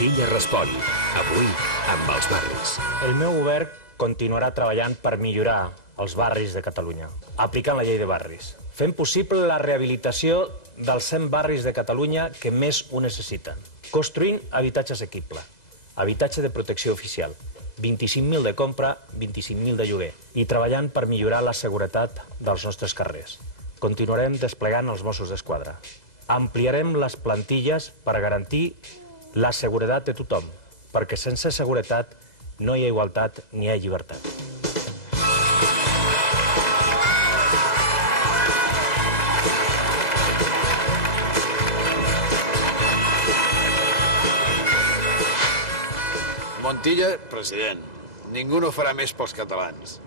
Montilla respon, avui amb els barris. El meu govern continuarà treballant per millorar els barris de Catalunya, aplicant la llei de barris, fent possible la rehabilitació dels 100 barris de Catalunya que més ho necessiten, construint habitatge assequible, habitatge de protecció oficial, 25.000 de compra, 25.000 de lloguer, i treballant per millorar la seguretat dels nostres carrers. Continuarem desplegant els Mossos d'Esquadra. Ampliarem les plantilles per garantir la seguretat de tothom, perquè sense seguretat no hi ha igualtat ni hi ha llibertat. Montilla, president, ningú no farà més pels catalans.